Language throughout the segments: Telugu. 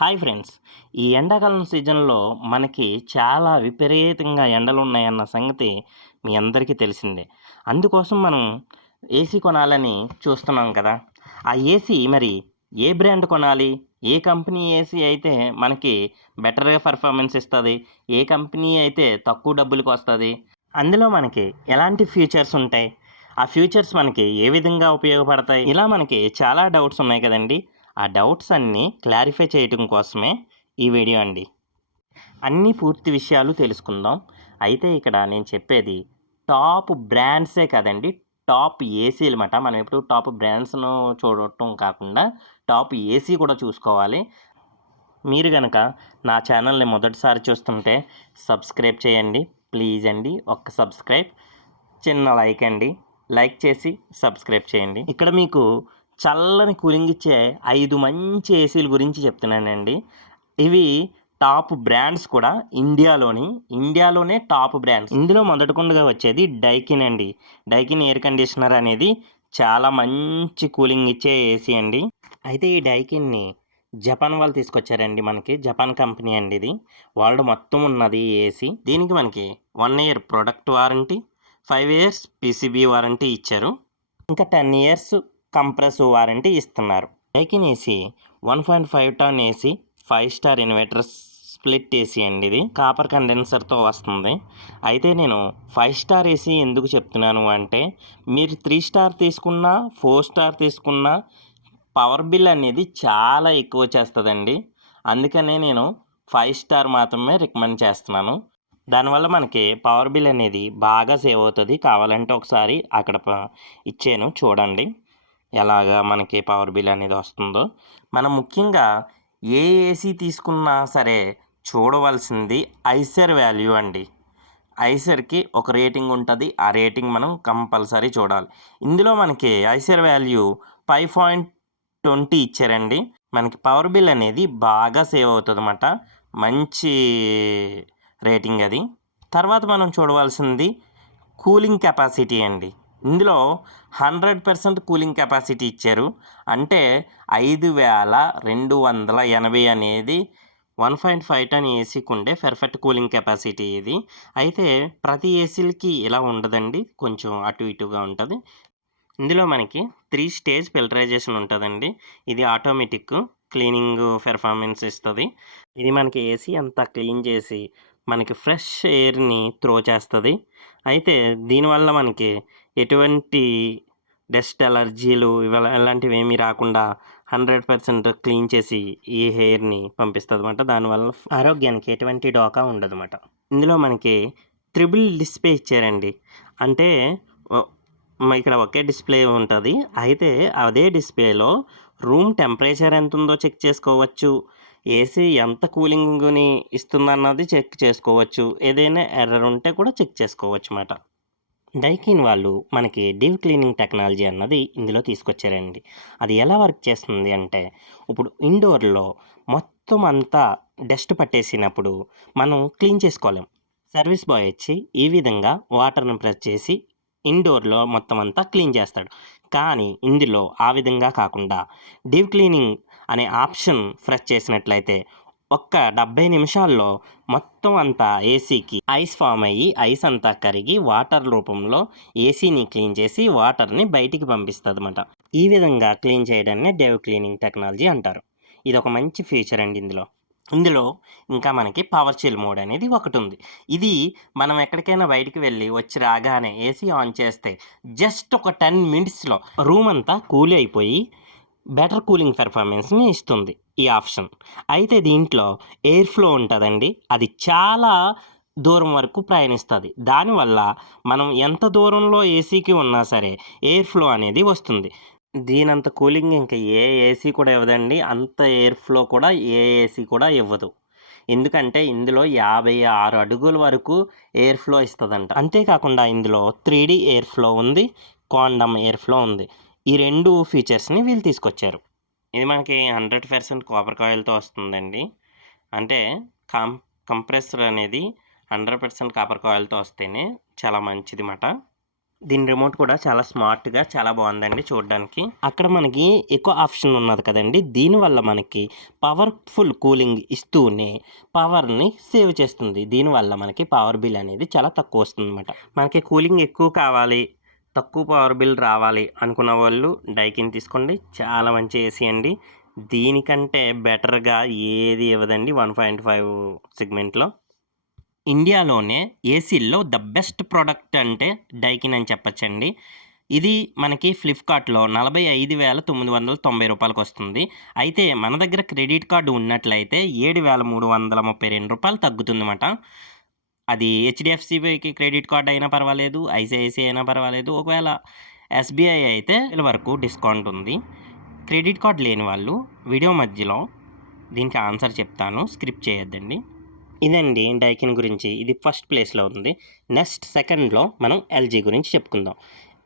Hi friends. ఈ ఎండాకాలం సీజన్‌లో మనకి చాలా విపరీతంగా ఎండలున్నాయన్న సంగతి మీ అందరికీ తెలిసిందే. అందుకోసం మనం ఏసీ కొనాలని చూస్తున్నాం కదా! ఆ ఏసీ మరి ఏ బ్రాండ్ కొనాలి? ఏ కంపెనీ ఏసీ అయితే మనకి బెటర్‌గా పెర్ఫార్మన్స్ ఇస్తది? ఏ కంపెనీ అయితే తక్కువ డబ్బులకొస్తది? అందులో మనకి ఎలాంటి ఫీచర్స్ ఉంటాయి? ఆ ఫ్యూచర్స్ మనకి ఏ విధంగా ఉపయోగపడతాయి? ఇలా మనకి చాలా డౌట్స్ ఉన్నాయి కదండీ! ఆ డౌట్స్ అన్నీ క్లారిఫై చేయటం కోసమే ఈ వీడియో అండి. అన్ని పూర్తి విషయాలు తెలుసుకుందాం. అయితే ఇక్కడ నేను చెప్పేది టాప్ బ్రాండ్సే కాదండి. టాప్ ఏసీలమాట. మనం ఎప్పుడు టాప్ బ్రాండ్స్‌ను చూడటం కాకుండా టాప్ ఏసీ కూడా చూసుకోవాలి. మీరు గనక నా ఛానల్‌ని మొదటిసారి చూస్తుంటే సబ్స్క్రైబ్ చేయండి. ప్లీజ్ అండి. ఒక్క సబ్స్క్రైబ్, చిన్న లైక్ అండి. లైక్ చేసి సబ్స్క్రైబ్ చేయండి. ఇక్కడ మీకు చల్లని కూలింగ్ ఇచ్చే 5 మంచి ఏసీల గురించి చెప్తున్నానండి. ఇవి టాప్ బ్రాండ్స్ కూడా ఇండియాలోనే టాప్ బ్రాండ్స్. ఇందులో మొదటగుండగా వచ్చేది డైకిన్ అండి. డైకిన్ ఎయిర్ కండిషనర్ అనేది చాలా మంచి కూలింగ్ ఇచ్చే ఏసీ అండి. అయితే ఈ డైకిన్‌ని జపాన్ వాళ్ళు తీసుకొచ్చారండి మనకి. జపాన్ కంపెనీ అండి ఇది. వరల్డ్ మొత్తం ఉన్నది ఈ ఏసీ. దీనికి మనకి 1 year product warranty, 5 years PCB warranty ఇచ్చారు. ఇంకా 10 ఇయర్స్ కంప్రెస్ వారంటీ ఇస్తున్నారు. Daikin AC 1.5 ton AC, 5 star inverter split AC అండి ఇది. కాపర్ కండెన్సర్‌తో వస్తుంది. అయితే నేను 5 స్టార్ ఏసీ ఎందుకు చెప్తున్నాను అంటే, మీరు 3 స్టార్ తీసుకున్నా, 4 స్టార్ తీసుకున్నా పవర్ బిల్ అనేది చాలా ఎక్కువొచ్చేస్తదండి. అందుకనే నేను 5 స్టార్ మాత్రమే రికమెండ్ చేస్తున్నాను. దానివల్ల మనకి పవర్ బిల్ అనేది బాగా సేవ్ అవుతది. కావాలంటే ఒకసారి అక్కడ ఇచ్చాను చూడండి. ఎలాగా మనకి పవర్ బిల్ అనేది వస్తుందో. మనం ముఖ్యంగా ఏ ఏసీ తీసుకున్నా సరే చూడవలసింది ఐసర్ వాల్యూ అండి. ఐసర్‌కి ఒక రేటింగ్ ఉంటది. ఆ రేటింగ్ మనం కంపల్సరీ చూడాలి. ఇందులో మనకి ఐసర్ వాల్యూ 5.20 ఇచ్చారండి. మనకి పవర్ బిల్ అనేది బాగా సేవ్ అవుతదన్నమాట. మంచి రేటింగ్ అది. తర్వాత మనం చూడవలసింది కూలింగ్ కెపాసిటీ అండి. ఇందులో 100% కూలింగ్ కెపాసిటీ ఇచ్చారు. అంటే 5280 అనేది 1.5 టన్ ఏసీకి ఉండే పర్ఫెక్ట్ కూలింగ్ కెపాసిటీ ఇది. అయితే ప్రతి ఏసీలకి ఇలా ఉండదండి. కొంచెం అటు ఇటుగా ఉంటది. ఇందులో మనకి 3 స్టేజ్ ఫిల్టరైజేషన్ ఉంటదండి. ఇది ఆటోమేటిక్ క్లీనింగ్ పెర్ఫార్మన్స్ ఇస్తది. ఇది మనకి ఏసీ అంతా క్లీన్ చేసి మనకి ఫ్రెష్ ఎయిర్‌ని త్రో చేస్తది. అయితే దీనివల్ల మనకి ఎటువంటి డస్ట్ అలర్జీలు ఇలాంటివేమీ రాకుండా 100% క్లీన్ చేసి ఈ హెయిర్‌ని పంపిస్తదన్నమాట. దానివల్ల ఆరోగ్యానికి ఎటువంటి డోకా ఉండదన్నమాట. ఇందులో మనకి త్రిబుల్ డిస్ప్లే ఇచ్చారండి. అంటే ఒ ఇక్కడ ఒకే డిస్ప్లే ఉంటది. అయితే అదే డిస్ప్లేలో రూమ్ టెంపరేచర్ ఎంతుందో చెక్ చేసుకోవచ్చు. ఏసీ ఎంత కూలింగ్‌ని ఇస్తుందన్నది చెక్ చేసుకోవచ్చు. ఏదైనా ఎర్రర్ ఉంటే కూడా చెక్ చేసుకోవచ్చుమాట. డైకిన్ వాళ్ళు మనకి డీప్ క్లీనింగ్ టెక్నాలజీ అన్నది ఇందులో తీసుకొచ్చారండి. అది ఎలా వర్క్ చేస్తుంది అంటే, ఇప్పుడు ఇండోర్‌లో మొత్తం అంతా డస్ట్ పట్టేసినప్పుడు మనం క్లీన్ చేసుకోలేం. సర్వీస్ బాయ్ వచ్చి ఈ విధంగా వాటర్‌ని ప్రెస్ చేసి ఇండోర్‌లో మొత్తం అంతా క్లీన్ చేస్తాడు. కానీ ఇందులో ఆ విధంగా కాకుండా డీప్ క్లీనింగ్ అనే ఆప్షన్ ప్రెస్ చేసినట్లయితే ఒక్క 70 నిమిషాల్లో మొత్తం అంతా ఏసీకి ఐస్ ఫామ్ అయ్యి, ఐస్ అంతా కరిగి వాటర్ రూపంలో ఏసీని క్లీన్ చేసి వాటర్‌ని బయటికి పంపిస్తదన్నమాట. ఈ విధంగా క్లీన్ చేయడాన్ని డీప్ క్లీనింగ్ టెక్నాలజీ అంటారు. ఇదొక మంచి ఫీచర్ అండి ఇందులో. ఇందులో ఇంకా మనకి పవర్ చిల్ మోడ్ అనేది ఒకటుంది. ఇది మనం ఎక్కడికైనా బయటికి వెళ్ళి వచ్చి రాగానే ఏసీ ఆన్ చేస్తే జస్ట్ ఒక 10 మినిట్స్‌లో రూమ్ అంతా కూల్ అయిపోయి బెటర్ కూలింగ్ పెర్ఫార్మన్స్‌ని ఇస్తుంది ఈ ఆప్షన్. అయితే దీంట్లో ఎయిర్ ఫ్లో ఉంటదండి. అది చాలా దూరం వరకు ప్రయాణిస్తది. దానివల్ల మనం ఎంత దూరంలో ఏసీకి ఉన్నా సరే ఎయిర్ ఫ్లో అనేది వస్తుంది. దీనంత కూలింగ్ ఇంక ఏ ఏసీ కూడా ఇవ్వదండి. అంత ఎయిర్ ఫ్లో కూడా ఏ ఏసీ కూడా ఇవ్వదు. ఎందుకంటే ఇందులో 56 అడుగుల వరకు ఎయిర్ ఫ్లో ఇస్తదంట. అంతేకాకుండా ఇందులో 3 ఎయిర్ ఫ్లో ఉంది. క్వాండమ్ ఎయిర్ ఫ్లో ఉంది. ఈ 2 ఫీచర్స్‌ని వీళ్ళు తీసుకొచ్చారు. ఇది మనకి 100% కాపర్ కాయిల్‌తో వస్తుందండి. అంటే కం కంప్రెసర్ అనేది 100% కాపర్ కాయిల్‌తో వస్తేనే చాలా మంచిది మాట. దీని రిమోట్ కూడా చాలా స్మార్ట్‌గా చాలా బాగుందండి చూడడానికి. అక్కడ మనకి ఎకో ఆప్షన్ ఉన్నది కదండీ! దీనివల్ల మనకి పవర్‌ఫుల్ కూలింగ్ ఇస్తూనే పవర్‌ని సేవ్ చేస్తుంది. దీనివల్ల మనకి పవర్ బిల్ అనేది చాలా తక్కువ వస్తుందన్నమాట. మనకి కూలింగ్ ఎక్కువ కావాలి, తక్కువ పవర్ బిల్ రావాలి అనుకున్న వాళ్ళు డైకిన్ తీసుకోండి. చాలా మంచి ఏసీ అండి. దీనికంటే బెటర్‌గా ఏది ఇవ్వదండి 1.5 సెగ్మెంట్‌లో. ఇండియాలోనే ఏసీల్లో ద బెస్ట్ ప్రొడక్ట్ అంటే డైకిన్ అని చెప్పొచ్చండి. ఇది మనకి ఫ్లిప్‌కార్ట్‌లో రూ. 45,990 వస్తుంది. అయితే మన దగ్గర క్రెడిట్ కార్డ్ ఉన్నట్లయితే రూ. 7,332 తగ్గుతుందన్నమాట. అది హెచ్‌డిఎఫ్‌సికి క్రెడిట్ కార్డ్ అయినా పర్వాలేదు, ఐసీఐసీఐ అయినా పర్వాలేదు. ఒకవేళ ఎస్‌బీఐ అయితే వరకు డిస్కౌంట్ ఉంది. క్రెడిట్ కార్డ్ లేని వాళ్ళు వీడియో మధ్యలో దీనికి ఆన్సర్ చెప్తాను. స్కిప్ చేయొద్దండి. ఇదండి డైకిన్ గురించి. ఇది ఫస్ట్ ప్లేస్‌లో ఉంది. నెక్స్ట్ సెకండ్‌లో మనం ఎల్‌జీ గురించి చెప్పుకుందాం.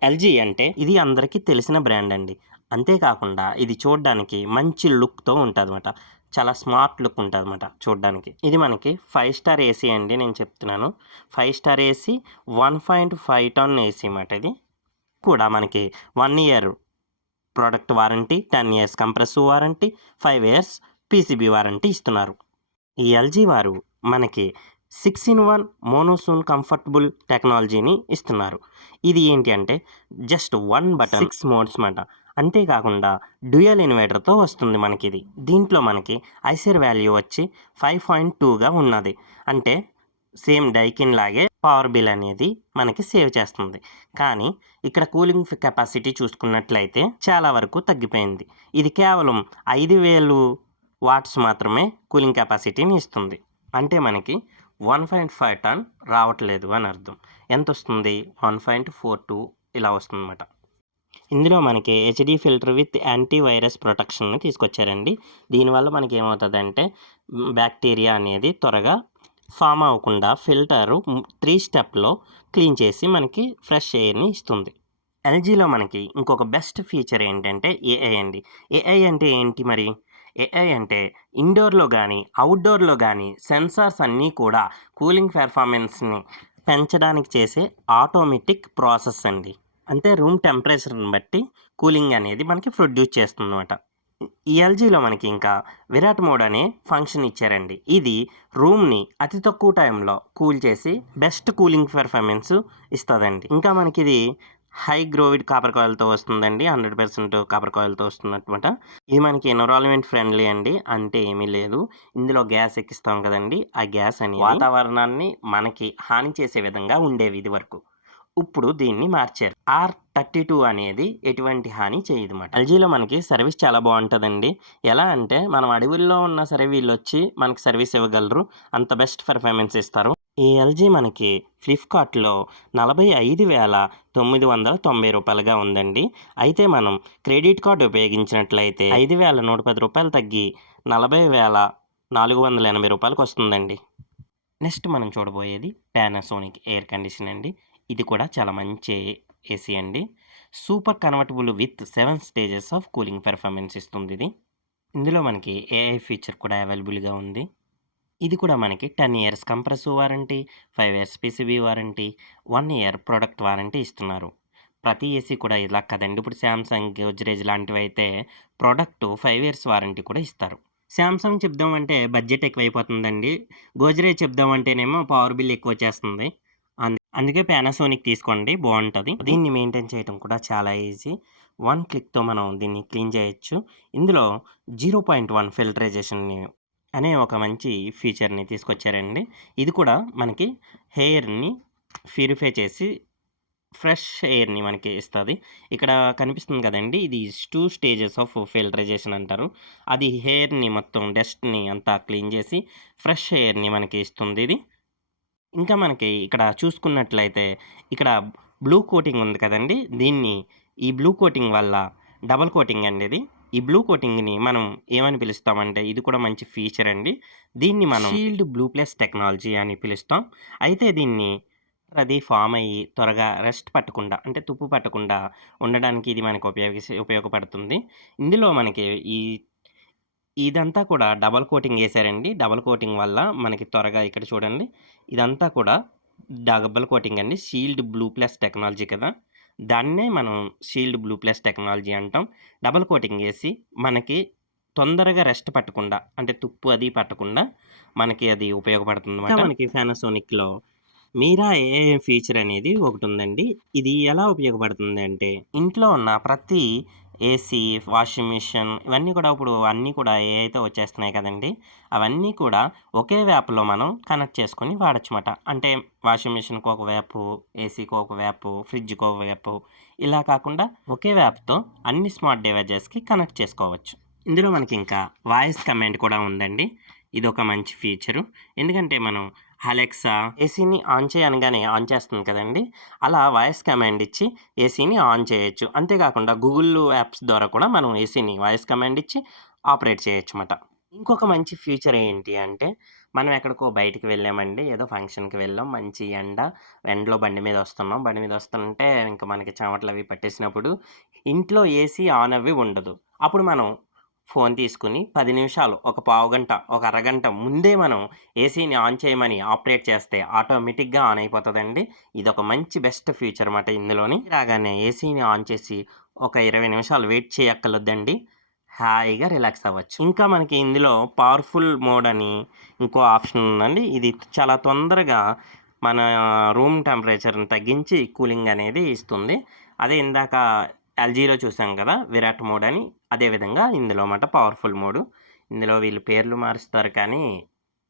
ఎల్‌జీ అంటే ఇది అందరికీ తెలిసిన బ్రాండ్ అండి. అంతేకాకుండా ఇది చూడడానికి మంచి లుక్‌తో ఉంటదన్నమాట. చాలా స్మార్ట్ లుక్ ఉంటదన్నమాట చూడడానికి. ఇది మనకి 5 స్టార్ ఏసీ అండి నేను చెప్తున్నాను. 5 స్టార్ ఏసీ 1.5 టన్ ఏసీ మాట ఇది. కూడా మనకి 1 year product warranty, 10 years compressor warranty, 5 years PCB warranty ఇస్తున్నారు. ఈ ఎల్‌జీ వారు మనకి 6-in-1 మోనోసోన్ కంఫర్టబుల్ టెక్నాలజీని ఇస్తున్నారు. ఇది ఏంటి అంటే జస్ట్ 1 బటన్ 6 మోడ్స్ మాట. అంతేకాకుండా డ్యూయల్ ఇన్వర్టర్‌తో వస్తుంది మనకిది. దీంట్లో మనకి ఐసర్ వాల్యూ వచ్చి 5.2గా ఉన్నది. అంటే సేమ్ డైకిన్ లాగే పవర్ బిల్ అనేది మనకి సేవ్ చేస్తుంది. కానీ ఇక్కడ కూలింగ్ కెపాసిటీ చూసుకున్నట్లయితే చాలా వరకు తగ్గిపోయింది. ఇది కేవలం 5,000 వాట్స్ మాత్రమే కూలింగ్ కెపాసిటీని ఇస్తుంది. అంటే మనకి 1.5 టన్ రావట్లేదు అని అర్థం. ఎంతొస్తుంది? 1.42 ఇలా వస్తుందన్నమాట. ఇందులో మనకి HD filter with antivirus ప్రొటెక్షన్‌ని తీసుకొచ్చారండి. దీనివల్ల మనకి ఏమవుతదంటే బ్యాక్టీరియా అనేది త్వరగా ఫామ్ అవ్వకుండా ఫిల్టరు 3 స్టెప్‌లో క్లీన్ చేసి మనకి ఫ్రెష్ ఎయిర్‌ని ఇస్తుంది. ఎల్‌జీలో మనకి ఇంకొక బెస్ట్ ఫీచర్ ఏంటంటే ఏఐ అండి. ఏఐ అంటే ఏంటి మరి? ఏఐ అంటే ఇండోర్‌లో గానీ, అవుట్‌డోర్‌లో గానీ సెన్సార్స్ అన్నీ కూడా కూలింగ్ పెర్ఫార్మెన్స్‌ని పెంచడానికి చేసే ఆటోమేటిక్ ప్రాసెస్ అండి. అంటే రూమ్ టెంపరేచర్‌ని బట్టి కూలింగ్ అనేది మనకి ప్రొడ్యూస్ చేస్తుందన్నమాట. ఈ ఎల్‌జీలో మనకి ఇంకా విరాట్ మోడ్ అనే ఫంక్షన్ ఇచ్చారండి. ఇది రూమ్‌ని అతి తక్కువ టైంలో కూల్ చేసి బెస్ట్ కూలింగ్ పెర్ఫార్మెన్స్ ఇస్తదండి. ఇంకా మనకిది హై గ్రోవిడ్ కాపర్ కాయిల్‌తో వస్తుందండి. 100% కాపర్ కాయిల్‌తో వస్తున్నమాట. ఇది మనకి ఎన్విరాన్మెంట్ ఫ్రెండ్లీ అండి. అంటే ఏమీ లేదు. ఇందులో గ్యాస్ ఎక్కిస్తాం కదండీ! ఆ గ్యాస్ అనేది వాతావరణాన్ని మనకి హాని చేసే విధంగా ఉండేవి ఇదివరకు. ఇప్పుడు దీన్ని మార్చారు. R32 అనేది ఎటువంటి హాని చేయదన్నమాట. ఎల్‌జీలో మనకి సర్వీస్ చాలా బావుంటదండి. ఎలా అంటే మనం అడవుల్లో ఉన్నా సరే వీళ్ళొచ్చి మనకి సర్వీస్ ఇవ్వగలరు. అంత బెస్ట్ పెర్ఫార్మెన్స్ ఇస్తారు. ఈ ఎల్‌జీ మనకి ఫ్లిప్‌కార్ట్‌లో రూ. 45,990గా ఉందండి. అయితే మనం క్రెడిట్ కార్డ్ ఉపయోగించినట్లయితే రూ. 5,110 తగ్గి రూ. 40,480 వస్తుందండి. నెక్స్ట్ మనం చూడబోయేది పానాసోనిక్ ఎయిర్ కండిషన్ అండి. ఇది కూడా చాలా మంచి ఏసీ అండి. Super convertible with 7 stages of cooling performance ఇస్తుంది ఇది. ఇందులో మనకి ఏఐ ఫీచర్ కూడా అవైలబుల్‌గా ఉంది. ఇది కూడా మనకి 10 years compressor warranty, 5 years PCB warranty, 1 year product warranty ఇస్తున్నారు. ప్రతి ఏసీ కూడా ఇలా కదండీ! ఇప్పుడు సామ్‌సంగ్, గోద్రేజ్ లాంటివైతే ప్రొడక్ట్ 5 ఇయర్స్ వారంటీ కూడా ఇస్తారు. సామ్‌సంగ్ చెప్దామంటే బడ్జెట్ ఎక్కువైపోతుందండి. గోద్రేజ్ చెప్దామంటేనేమో పవర్ బిల్ ఎక్కువొచ్చేస్తుంది. అందుకే పానాసోనిక్ తీసుకోండి బావుంటది. దీన్ని మెయింటైన్ చేయటం కూడా చాలా ఈజీ. 1 క్లిక్‌తో మనం దీన్ని క్లీన్ చేయొచ్చు. ఇందులో 0.1 ఫిల్టరైజేషన్‌ని అనే ఒక మంచి ఫీచర్‌ని తీసుకొచ్చారండి. ఇది కూడా మనకి హెయిర్‌ని ప్యూరిఫై చేసి ఫ్రెష్ ఎయిర్‌ని మనకి ఇస్తది. ఇక్కడ కనిపిస్తుంది కదండీ! ఇది 2 స్టేజెస్ ఆఫ్ ఫిల్టరైజేషన్ అంటారు. అది హెయిర్‌ని మొత్తం డస్ట్‌ని అంతా క్లీన్ చేసి ఫ్రెష్ ఎయిర్‌ని మనకి ఇస్తుందిది. ఇంకా మనకి ఇక్కడ చూసుకున్నట్లయితే ఇక్కడ బ్లూ కోటింగ్ ఉంది కదండీ! ఈ బ్లూ కోటింగ్ వల్ల డబుల్ కోటింగ్ అండి ఇది. ఈ బ్లూ కోటింగ్‌ని మనం ఏమని పిలుస్తామంటే ఇది కూడా మంచి ఫీచర్ అండి. దీన్ని మనం షీల్డ్ బ్లూ ప్లస్ టెక్నాలజీ అని పిలుస్తాం. అయితే దీన్ని అది ఫామ్ అయ్యి త్వరగా రస్ట్ పట్టకుండా అంటే తుప్పు పట్టకుండా ఉండడానికి ఇది మనకు ఉపయోగపడుతుంది. ఇందులో మనకి ఇదంతా కూడా డబుల్ కోటింగ్ ఏసారండి. డబుల్ కోటింగ్ వల్ల మనకి త్వరగా ఇక్కడ చూడండి. ఇదంతా కూడా డబుల్ కోటింగ్ అండి. షీల్డ్ బ్లూ ప్లస్ టెక్నాలజీ కదా! దాన్నే మనం షీల్డ్ బ్లూ ప్లస్ టెక్నాలజీ అంటాం. డబుల్ కోటింగ్ ఏసి మనకి తొందరగా రెస్ట్ పట్టకుండా అంటే తుప్పు అది పట్టకుండా మనకి అది ఉపయోగపడుతుందన్నమాట. ఇంకా మనకి పానాసోనిక్‌లో మీరా ఏఐ ఫీచర్ అనేది ఒకటుందండి. ఇది ఎలా ఉపయోగపడుతుందంటే, ఇంట్లో ఉన్న ప్రతి ఏసీ, వాషింగ్ మిషన్ ఇవన్నీ కూడా ఇప్పుడు అన్నీ కూడా ఏఐతో వచ్చేస్తున్నాయి కదండీ! అవన్నీ కూడా ఒకే వ్యాప్‌లో మనం కనెక్ట్ చేసుకొని వాడొచ్చుమాట. అంటే వాషింగ్ మిషన్‌కి ఒక వ్యాపు, ఏసీకి ఒక వ్యాపు, ఫ్రిడ్జ్‌కి ఒక వ్యాపు ఇలా కాకుండా ఒకే వ్యాప్‌తో అన్ని స్మార్ట్ డివైజెస్‌కి కనెక్ట్ చేసుకోవచ్చు. ఇందులో మనకింకా వాయిస్ కమాండ్ కూడా ఉందండి. ఇదొక మంచి ఫీచరు. ఎందుకంటే మనం అలెక్సా ఏసీని ఆన్ చేయి అనగానే ఆన్ చేస్తుంది కదండీ! అలా వాయిస్ కమాండ్ ఇచ్చి ఏసీని ఆన్ చేయొచ్చు. అంతేకాకుండా గూగుల్ యాప్స్ ద్వారా కూడా మనం ఏసీని వాయిస్ కమాండ్ ఇచ్చి ఆపరేట్ చేయొచ్చుమాట. ఇంకొక మంచి ఫీచర్ ఏంటి అంటే, మనం ఎక్కడికో బయటికి వెళ్ళామండి. ఏదో ఫంక్షన్‌కి వెళ్ళాం. మంచి ఎండ. ఎండలో బండి మీద వస్తున్నాం. బండి మీద వస్తుంటే ఇంక మనకి చెమటలవి పట్టేసినప్పుడు ఇంట్లో ఏసీ ఆన్ అవ్వి ఉండదు. అప్పుడు మనం ఫోన్ తీసుకొని 10 నిమిషాలు, ఒక పావుగంట, ఒక అరగంట ముందే మనం ఏసీని ఆన్ చేయమని ఆపరేట్ చేస్తే ఆటోమేటిక్‌గా ఆన్ అయిపోతదండి. ఇదొక మంచి బెస్ట్ ఫీచర్ మాట ఇందులోని. రాగానే ఏసీని ఆన్ చేసి ఒక 20 నిమిషాలు వెయిట్ చేయక్కర్లేదండి. హాయిగా రిలాక్స్ అవ్వచ్చు. ఇంకా మనకి ఇందులో పవర్‌ఫుల్ మోడ్ అని ఇంకో ఆప్షన్ ఉందండి. ఇది చాలా తొందరగా మన రూమ్ టెంపరేచర్‌ని తగ్గించి కూలింగ్ అనేది ఇస్తుంది. అదే ఇందాక ఎల్జీలో చూసాం కదా! విరాట్ మోడ్ అని. అదే విధంగా ఇందులో మాట పవర్‌ఫుల్ మోడు. ఇందులో వీళ్ళు పేర్లు మారుస్తారు కానీ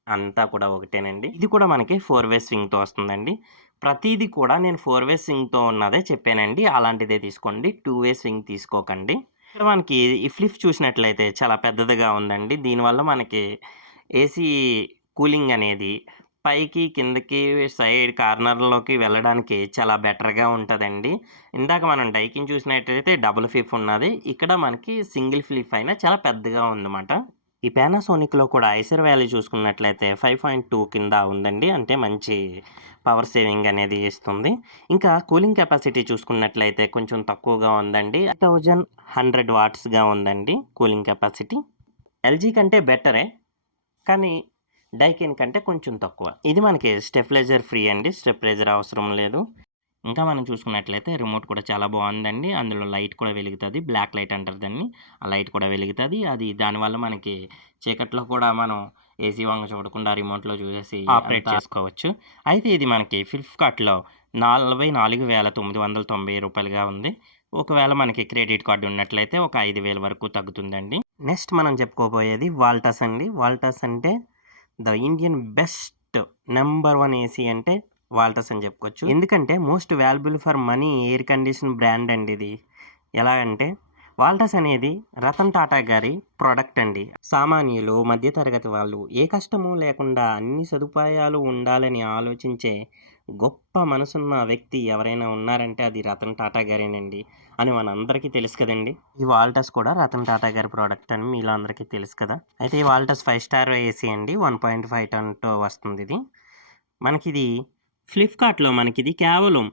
అంతా కూడా ఒకటేనండి. ఇది కూడా మనకి 4 వే స్వింగ్‌తో వస్తుందండి. ప్రతీది కూడా నేను 4 వే స్వింగ్‌తో ఉన్నదే చెప్పానండి. అలాంటిదే తీసుకోండి. 2 వే స్వింగ్ తీసుకోకండి. ఇక్కడ మనకి ఈ ఫ్లిప్ చూసినట్లయితే చాలా పెద్దదిగా ఉందండి. దీనివల్ల మనకి ఏసీ కూలింగ్ అనేది పైకి, కిందకి, సైడ్ కార్నర్‌లోకి వెళ్ళడానికి చాలా బెటర్‌గా ఉంటదండి. ఇందాక మనం డైకిన్ చూసినట్టయితే డబుల్ ఫ్లిప్ ఉన్నది. ఇక్కడ మనకి సింగిల్ ఫ్లిప్ అయినా చాలా పెద్దగా ఉందన్నమాట. ఈ పానాసోనిక్‌లో కూడా ఐసర్ వాల్యూ చూసుకున్నట్లయితే 5.2 కింద ఉందండి. అంటే మంచి పవర్ సేవింగ్ అనేది ఇస్తుంది. ఇంకా కూలింగ్ కెపాసిటీ చూసుకున్నట్లయితే కొంచెం తక్కువగా ఉందండి. 1100 వాట్స్‌గా ఉందండి కూలింగ్ కెపాసిటీ. ఎల్జీ కంటే బెటరే. కానీ డైకిన్ కంటే కొంచెం తక్కువ. ఇది మనకి స్టెబిలైజర్ ఫ్రీ అండి. స్టెబిలైజర్ అవసరం లేదు. ఇంకా మనం చూసుకున్నట్లయితే రిమోట్ కూడా చాలా బావుందండి. అందులో లైట్ కూడా వెలుగుతది. బ్లాక్ లైట్ అంటారు దాన్ని. ఆ లైట్ కూడా వెలుగుతది. అది దానివల్ల మనకి చీకట్లో కూడా మనం ఏసీ వంక చూడకుండా రిమోట్‌లో చూసేసి ఆపరేట్ చేసుకోవచ్చు. అయితే ఇది మనకి ఫ్లిప్‌కార్ట్‌లో రూ. 44,990 ఉంది. ఒకవేళ మనకి క్రెడిట్ కార్డ్ ఉన్నట్లయితే ఒక 5,000 వరకు తగ్గుతుందండి. నెక్స్ట్ మనం చెప్పుకోబోయేది వాల్టస్ అండి. వాల్టస్ అంటే the Indian best number 1 AC అంటే వాల్టస్ అని చెప్పుకోవచ్చు. ఎందుకంటే most valuable for money air condition brand అండి ఇది. ఎలా అంటే వాల్టస్ అనేది రతన్ టాటా గారి ప్రొడక్ట్ అండి. సామాన్యులు, మధ్యతరగతి వాళ్ళు ఏ కష్టము లేకుండా అన్ని సదుపాయాలు ఉండాలని ఆలోచించే గొప్ప మనసున్న వ్యక్తి ఎవరైనా ఉన్నారంటే అది రతన్ టాటా గారేనండి అని మనందరికీ తెలుసు కదండీ! ఈ వాల్టస్ కూడా రతన్ టాటా గారి ప్రొడక్ట్ అని మీలో అందరికీ తెలుసు కదా! అయితే ఈ వాల్టస్ 5 స్టార్ ఏసీ అండి. 1.5 టన్‌తో వస్తుందిది. మనకిది ఫ్లిప్‌కార్ట్‌లో మనకిది కేవలం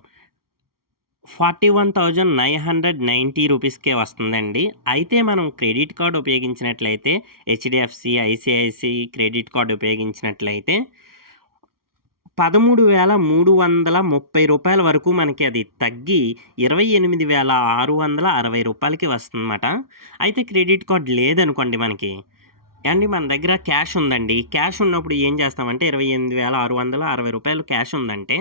41,990 రూపీస్‌కే వస్తుందండి. అయితే మనం క్రెడిట్ కార్డ్ ఉపయోగించినట్లయితే హెచ్‌డీఎఫ్‌సీ, ఐసీఐసీ క్రెడిట్ కార్డ్ ఉపయోగించినట్లయితే రూ. 13,330 వరకు మనకి అది తగ్గి రూ. 28,660కి వస్తుందన్నమాట. అయితే క్రెడిట్ కార్డ్ లేదనుకోండి మనకి ఏవండీ మన దగ్గర క్యాష్ ఉందండి. క్యాష్ ఉన్నప్పుడు ఏం చేస్తామంటే రూ. 28,660 క్యాష్ ఉందంటే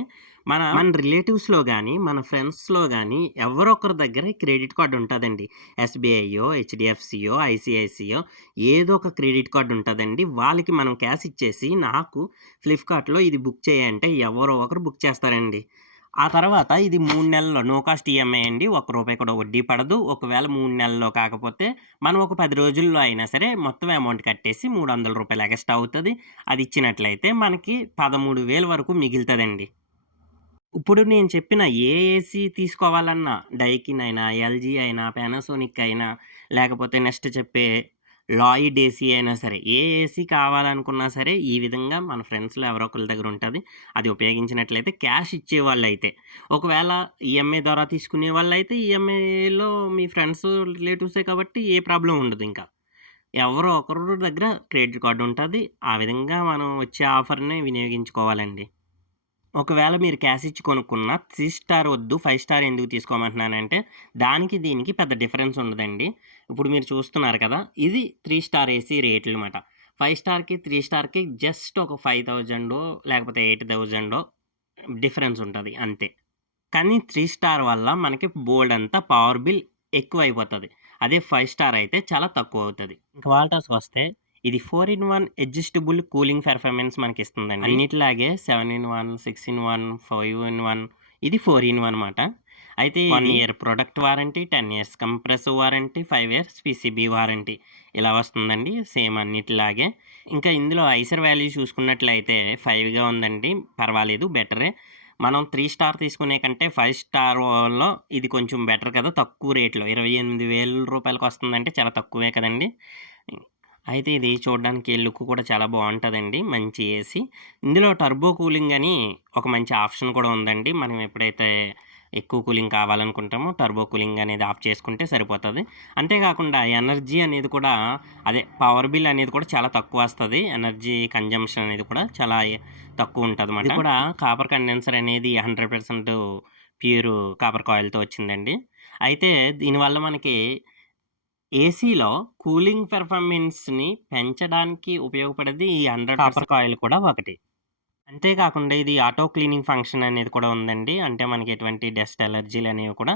మన రిలేటివ్స్‌లో గాని, మన ఫ్రెండ్స్‌లో గాని ఎవరో ఒకరి దగ్గర ఈ క్రెడిట్ కార్డ్ ఉంటదండి. ఎస్‌బీఐయో, హెచ్‌డీఎఫ్‌సీయో, ఐసీఐసీయో ఏదో ఒక క్రెడిట్ కార్డ్ ఉంటదండి. వాళ్ళకి మనం క్యాష్ ఇచ్చేసి నాకు ఫ్లిప్‌కార్ట్‌లో ఇది బుక్ చేయంటే ఎవరో ఒకరు బుక్ చేస్తారండి. ఆ తర్వాత ఇది 3 నెలల్లో నో కాస్ట్ ఈఎంఐ అండి. ఒక్క రూపాయి కూడా వడ్డీ పడదు. ఒకవేళ 3 నెలల్లో కాకపోతే మనం ఒక 10 రోజుల్లో అయినా సరే మొత్తం అమౌంట్ కట్టేసి రూ. 300 ఎక్స్‌ట్రా అవుతది. అది ఇచ్చినట్లయితే మనకి 13,000 వరకు మిగులుతదండి. ఇప్పుడు నేను చెప్పిన ఏ ఏసీ తీసుకోవాలన్నా డైకిన్ అయినా, ఎల్‌జీ అయినా, పానాసోనిక్ అయినా, లేకపోతే నెక్స్ట్ చెప్పే లాయిడ్ ఏసీ అయినా సరే, ఏ ఏసీ కావాలనుకున్నా సరే ఈ విధంగా మన ఫ్రెండ్స్‌లో ఎవరో ఒకళ్ళ దగ్గర ఉంటది. అది ఉపయోగించినట్లయితే క్యాష్ ఇచ్చేవాళ్ళైతే. ఒకవేళ ఈఎంఐ ద్వారా తీసుకునే వాళ్ళైతే ఈఎంఐలో మీ ఫ్రెండ్స్, రిలేటివ్సే కాబట్టి ఏ ప్రాబ్లమ్ ఉండదింక. ఎవరో ఒకరు దగ్గర క్రెడిట్ కార్డ్ ఉంటది. ఆ విధంగా మనం వచ్చే ఆఫర్‌ని వినియోగించుకోవాలండి. ఒకవేళ మీరు క్యాష్ ఇచ్చి కొనుక్కున్న 3 స్టార్ వద్దు, 5 స్టార్ ఎందుకు తీసుకోమంటున్నానంటే, దానికి దీనికి పెద్ద డిఫరెన్స్ ఉండదండి. ఇప్పుడు మీరు చూస్తున్నారు కదా! ఇది 3 స్టార్ ఏసీ రేట్లమాట. 5 స్టార్‌కి, 3 స్టార్‌కి జస్ట్ ఒక 5000 లేకపోతే 8000 డిఫరెన్స్ ఉంటది అంతే. కానీ 3 స్టార్ వల్ల మనకి బోలెడంత పవర్ బిల్ ఎక్కువైపోతది. అదే 5 స్టార్ అయితే చాలా తక్కువవుతది. ఇంక వాల్టాస్‌కొస్తే ఇది 4 ఇన్ 1 అడ్జస్టబుల్ కూలింగ్ పెర్ఫార్మెన్స్ మనకిస్తుందండి. అన్నిటిలాగే 7 ఇన్ 1, 6 ఇన్ 1, 5 ఇన్ 1 ఇది 4 ఇన్ 1 మాట. అయితే 1 year product warranty, 10 years compressor warranty, 5 years PCB warranty ఇలా వస్తుందండి. సేమ్ అన్నిటిలాగే. ఇంకా ఇందులో ఐసర్ వాల్యూ చూసుకున్నట్లయితే 5గా ఉందండి. పర్వాలేదు బెటరే. మనం 3 స్టార్ తీసుకునే కంటే 5 స్టార్‌లో ఇది కొంచెం బెటర్ కదా! తక్కువ రేట్‌లో రూ. 28,000 వస్తుందంటే చాలా తక్కువే కదండీ! అయితే ఇది చూడడానికి లుక్ కూడా చాలా బావుంటదండి. మంచి ఏసీ. ఇందులో టర్బో కూలింగ్ అని ఒక మంచి ఆప్షన్ కూడా ఉందండి. మనం ఎప్పుడైతే ఎక్కువ కూలింగ్ కావాలనుకుంటామో టర్బో కూలింగ్ అనేది ఆఫ్ చేసుకుంటే సరిపోతది. అంతేకాకుండా ఎనర్జీ అనేది కూడా అదే పవర్ బిల్ అనేది కూడా చాలా తక్కువొస్తది. ఎనర్జీ కన్జంప్షన్ అనేది కూడా చాలా తక్కువుంటదమాట. ఇది కూడా కాపర్ కండెన్సర్ అనేది 100% ప్యూర్ కాపర్ కాయిల్‌తో వచ్చిందండి. అయితే దీనివల్ల మనకి ఏసీలో కూలింగ్ పెర్ఫార్మెన్స్‌ని పెంచడానికి ఉపయోగపడేది ఈ 100% కాపర్ కాయిల్ కూడా ఒకటి. అంతేకాకుండా ఇది ఆటో క్లీనింగ్ ఫంక్షన్ అనేది కూడా ఉందండి. అంటే మనకి ఎటువంటి డస్ట్ అలర్జీలనేవి కూడా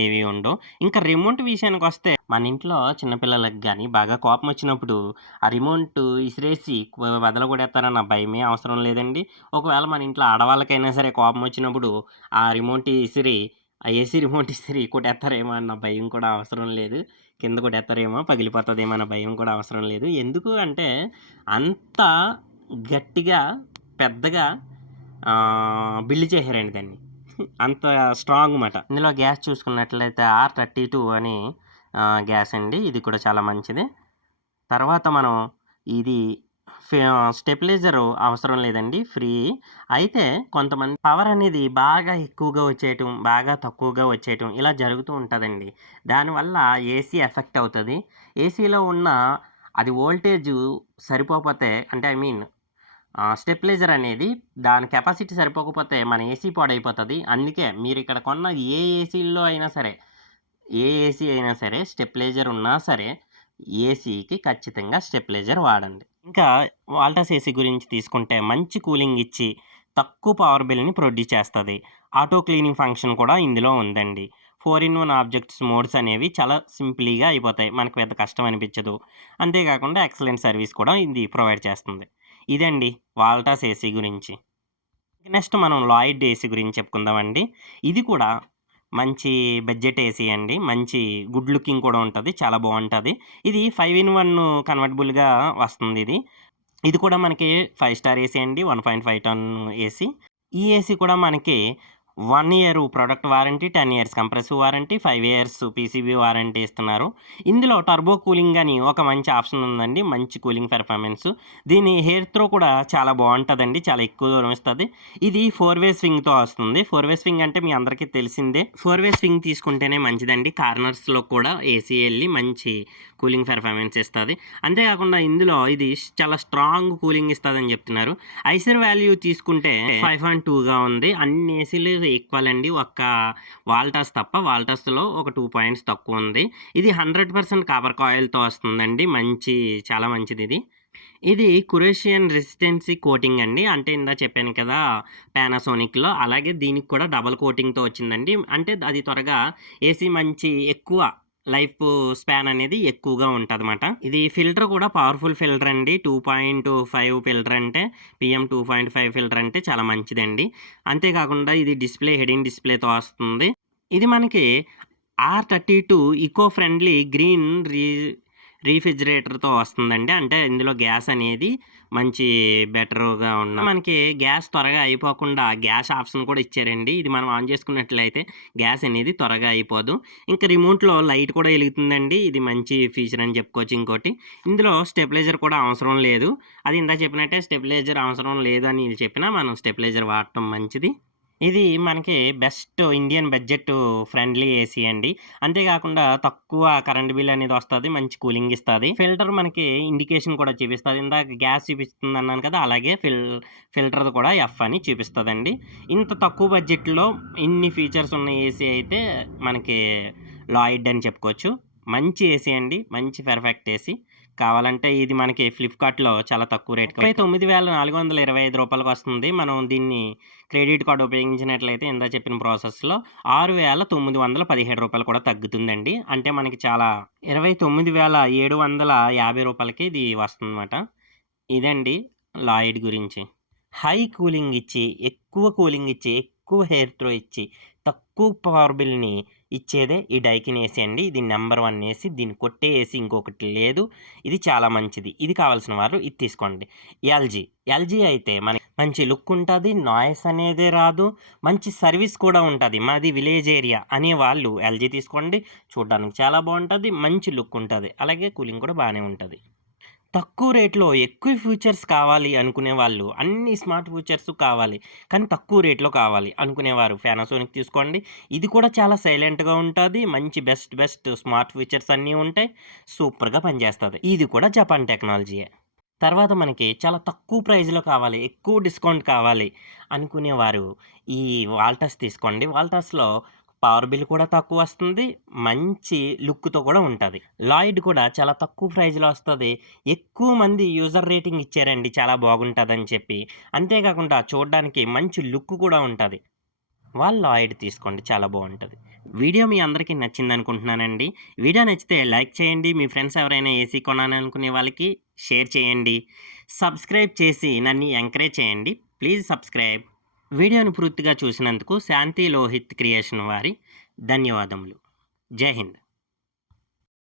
ఏవి ఉండవు. ఇంకా రిమోట్ విషయానికొస్తే మన ఇంట్లో చిన్న పిల్లలకి గాని బాగా కోపమొచ్చినప్పుడు ఆ రిమోట్ ఇసిరేసి వదలగొడేత్తారన్న భయమే అవసరం లేదండి. ఒకవేళ మన ఇంట్లో ఆడవాళ్ళకైనా సరే కోపమొచ్చినప్పుడు ఆ రిమోట్ ఇసిరి ఆ ఏసీ రిమోట్ ఇసిరి కొట్టేత్తారేమో అన్న భయం కూడా అవసరం లేదు. కింద కొట్టేత్తారేమో, పగిలిపోతదేమో అన్న భయం కూడా అవసరం లేదు. ఎందుకు అంటే అంత గట్టిగా పెద్దగా బిల్డ్ చేశారండి దాన్ని. అంత స్ట్రాంగ్ మాట. ఇందులో గ్యాస్ చూసుకున్నట్లయితే R32 అని గ్యాస్ అండి. ఇది కూడా చాలా మంచిది. తర్వాత మనం ఇది స్టెబిలైజర్ అవసరం లేదండి. ఫ్రీ. అయితే కొంతమంది పవర్ అనేది బాగా ఎక్కువగా వచ్చేయటం, బాగా తక్కువగా వచ్చేయటం ఇలా జరుగుతూ ఉంటదండి. దానివల్ల ఏసీ ఎఫెక్ట్ అవుతది. ఏసీలో ఉన్న అది వోల్టేజు సరిపోకపోతే అంటే ఐ మీన్ స్టెబిలైజర్ అనేది దాని కెపాసిటీ సరిపోకపోతే మన ఏసీ పాడైపోతది. అందుకే మీరిక్కడ కొన్న ఏ ఏసీల్లో అయినా సరే, ఏ ఏసీ అయినా సరే స్టెబిలైజర్ ఉన్నా సరే ఏసీకి ఖచ్చితంగా స్టెబిలైజర్ వాడండి. ఇంకా వాల్టాస్ ఏసీ గురించి తీసుకుంటే మంచి కూలింగ్ ఇచ్చి, తక్కువ పవర్ బిల్‌ని ప్రొడ్యూస్ చేస్తది. ఆటో క్లీనింగ్ ఫంక్షన్ కూడా ఇందులో ఉందండి. 4 ఇన్ 1 ఆబ్జెక్ట్స్ మోడ్స్ అనేవి చాలా సింపుల్‌గా అయిపోతాయి. మనకు పెద్ద కష్టం అనిపించదు. అంతేకాకుండా ఎక్సలెంట్ సర్వీస్ కూడా ఇది ప్రొవైడ్ చేస్తుంది. ఇదండి వాల్టాస్ ఏసీ గురించి. నెక్స్ట్ మనం లాయిడ్ ఏసీ గురించి చెప్పుకుందామండి. ఇది కూడా మంచి బడ్జెట్ ఏసీ అండి. మంచి గుడ్ లుకింగ్ కూడా ఉంటది. చాలా బావుంటది. ఇది 5 ఇన్ 1 కన్వర్టబుల్‌గా వస్తుందిది. ఇది కూడా మనకి 5 స్టార్ ఏసీ అండి. 1.5 టన్ ఏసీ. ఈ ఏసీ కూడా మనకి 1 year product warranty, 10 years compressor warranty, 5 years PCB warranty ఇస్తున్నారు. ఇందులో టర్బో కూలింగ్ అని ఒక మంచి ఆప్షన్ ఉందండి. మంచి కూలింగ్ పెర్ఫార్మెన్స్. దీని హెయిర్ త్రో కూడా చాలా బావుంటదండి. చాలా ఎక్కువ దూరం ఇస్తది. ఇది 4 వే స్వింగ్‌తో వస్తుంది. 4 వే స్వింగ్ అంటే మీ అందరికీ తెలిసిందే. 4 వే స్వింగ్ తీసుకుంటేనే మంచిదండి. కార్నర్స్‌లో కూడా ఏసీ ఎళ్లి మంచి కూలింగ్ పెర్ఫార్మెన్స్ ఇస్తది. అంతేకాకుండా ఇందులో ఇది చాలా స్ట్రాంగ్ కూలింగ్ ఇస్తదని చెప్తున్నారు. ఐసర్ వాల్యూ తీసుకుంటే 5.2గా ఉంది. అన్ని ఏసీలు ఈక్వల్ అండి. ఒక్క వాల్టాస్ తప్ప. వాల్టాస్‌లో ఒక 2 పాయింట్స్ తక్కువుంది. ఇది 100% కాపర్ కాయిల్‌తో వస్తుందండి. చాలా మంచిదిది. ఇది కురేషియన్ రెసిస్టెన్సీ కోటింగ్ అండి. అంటే ఇందాక చెప్పాను కదా! పానాసోనిక్‌లో అలాగే దీనికి కూడా డబుల్ కోటింగ్‌తో వచ్చిందండి. అంటే అది త్వరగా ఏసీ ఎక్కువ లైఫ్ స్పాన్ అనేది ఎక్కువగా ఉంటదమాట. ఇది ఫిల్టర్ కూడా పవర్‌ఫుల్ ఫిల్టర్ అండి. 2.5 ఫిల్టర్ అంటే PM 2.5 ఫిల్టర్ అంటే చాలా మంచిదండి. అంతేకాకుండా ఇది హెడ్-ఇన్ డిస్‌ప్లేతో వస్తుంది. ఇది మనకి R32 ఇకో ఫ్రెండ్లీ గ్రీన్ రీఫ్రిజిరేటర్‌తో వస్తుందండి. అంటే ఇందులో గ్యాస్ అనేది మంచి బెటర్‌గా మనకి గ్యాస్ త్వరగా అయిపోకుండా గ్యాస్ ఆప్షన్ కూడా ఇచ్చారండి. ఇది మనం ఆన్ చేసుకున్నట్లయితే గ్యాస్ అనేది త్వరగా అయిపోదు. ఇంకా రిమోట్‌లో లైట్ కూడా ఎలుగుతుందండి. ఇది మంచి ఫీచర్ అని చెప్పుకోవచ్చు ఇంకోటి. ఇందులో స్టెబిలైజర్ కూడా అవసరం లేదు. అది ఇందాక చెప్పినట్టే స్టెబిలైజర్ అవసరం లేదు అని చెప్పినా మనం స్టెబిలైజర్ వాడటం మంచిది. ఇది మనకి best Indian budget friendly AC అండి. అంతే గాకుండా తక్కువ కరెంట్ బిల్ అనేది వస్తది. మంచి కూలింగ్ ఇస్తది. ఫిల్టర్ మనకి ఇండికేషన్ కూడా చూపిస్తది. ఇందాక గ్యాస్ చూపిస్తుందన్నాను కదా! అలాగే ఫిల్టర్‌ది కూడా ఎఫ్ అని చూపిస్తదండి. ఇంత తక్కువ బడ్జెట్‌లో ఇన్ని ఫీచర్స్ ఉన్న ఏసీ అయితే మనకి లాయిడ్ అని చెప్పుకోవచ్చు. మంచి ఏసీ అండి. మంచి పెర్ఫెక్ట్ ఏసీ. కావాలంటే ఇది మనకి ఫ్లిప్‌కార్ట్‌లో చాలా తక్కువ రేట్‌కి రూ. 39,425 వస్తుంది. మనం దీన్ని క్రెడిట్ కార్డ్ ఉపయోగించినట్లయితే ఇందాక చెప్పిన ప్రాసెస్‌లో రూ. 6,917 కూడా తగ్గుతుందండి. అంటే మనకి చాలా రూ. 29,750కి ఇది వస్తుందన్నమాట. ఇదండి లాయిడ్ గురించి. హై కూలింగ్ ఇచ్చి, ఎక్కువ కూలింగ్ ఇచ్చి, ఎక్కువ హెయిర్ త్రో ఇచ్చి, తక్కువ పవర్ బిల్‌ని ఇచ్చేదే ఈ డైకిన్ ఏసీ అండి. ఇది నంబర్ 1 ఏసీ. దీన్ని కొట్టే ఏసీ ఇంకొకటి లేదు. ఇది చాలా మంచిది. ఇది కావాల్సిన వారు ఇది తీసుకోండి. ఎల్‌జీ అయితే మనకి మంచి లుక్ ఉంటది. నాయిస్ అనేది రాదు. మంచి సర్వీస్ కూడా ఉంటది. మాది విలేజ్ ఏరియా అనేవాళ్ళు ఎల్‌జీ తీసుకోండి. చూడ్డానికి చాలా బావుంటది. మంచి లుక్ ఉంటది. అలాగే కూలింగ్ కూడా బానే ఉంటది. తక్కువ రేట్‌లో ఎక్కువ ఫీచర్స్ కావాలి అనుకునేవాళ్ళు, అన్ని స్మార్ట్ ఫీచర్స్ కావాలి. కానీ తక్కువ రేట్‌లో కావాలి అనుకునేవారు పానాసోనిక్ తీసుకోండి. ఇది కూడా చాలా సైలెంట్‌గా ఉంటది. మంచి బెస్ట్ స్మార్ట్ ఫీచర్స్ అన్నీ ఉంటాయి. సూపర్‌గా పనిచేస్తది. ఇది కూడా జపాన్ టెక్నాలజీయే. తర్వాత మనకి చాలా తక్కువ ప్రైస్‌లో కావాలి, ఎక్కువ డిస్కౌంట్ కావాలి అనుకునేవారు ఈ వాల్టస్ తీసుకోండి. వాల్టస్‌లో పవర్ బిల్ కూడా తక్కువొస్తుంది. మంచి లుక్‌తో కూడా ఉంటది. లాయిడ్ కూడా చాలా తక్కువ ప్రైస్‌లో వస్తది. ఎక్కువ మంది యూజర్ రేటింగ్ ఇచ్చారండి చాలా బాగుంటదని చెప్పి. అంతే కాకుండా చూడ్డానికి మంచి లుక్ కూడా ఉంటది. వాళ్ళు లాయిడ్ తీసుకోండి చాలా బావుంటది. వీడియో మీ అందరికీ నచ్చిందనుకుంటున్నానండి. వీడియో నచ్చితే లైక్ చేయండి. మీ ఫ్రెండ్స్ ఎవరైనా ఏసీ కొనాలనుకునే వాళ్ళకి షేర్ చేయండి. సబ్స్క్రైబ్ చేసి నన్ను ఎంకరేజ్ చేయండి. Please subscribe. వీడియోను పూర్తిగా చూసినందుకు శాంతి లోహిత్ క్రియేషన్ వారి ధన్యవాదములు. జై హింద్.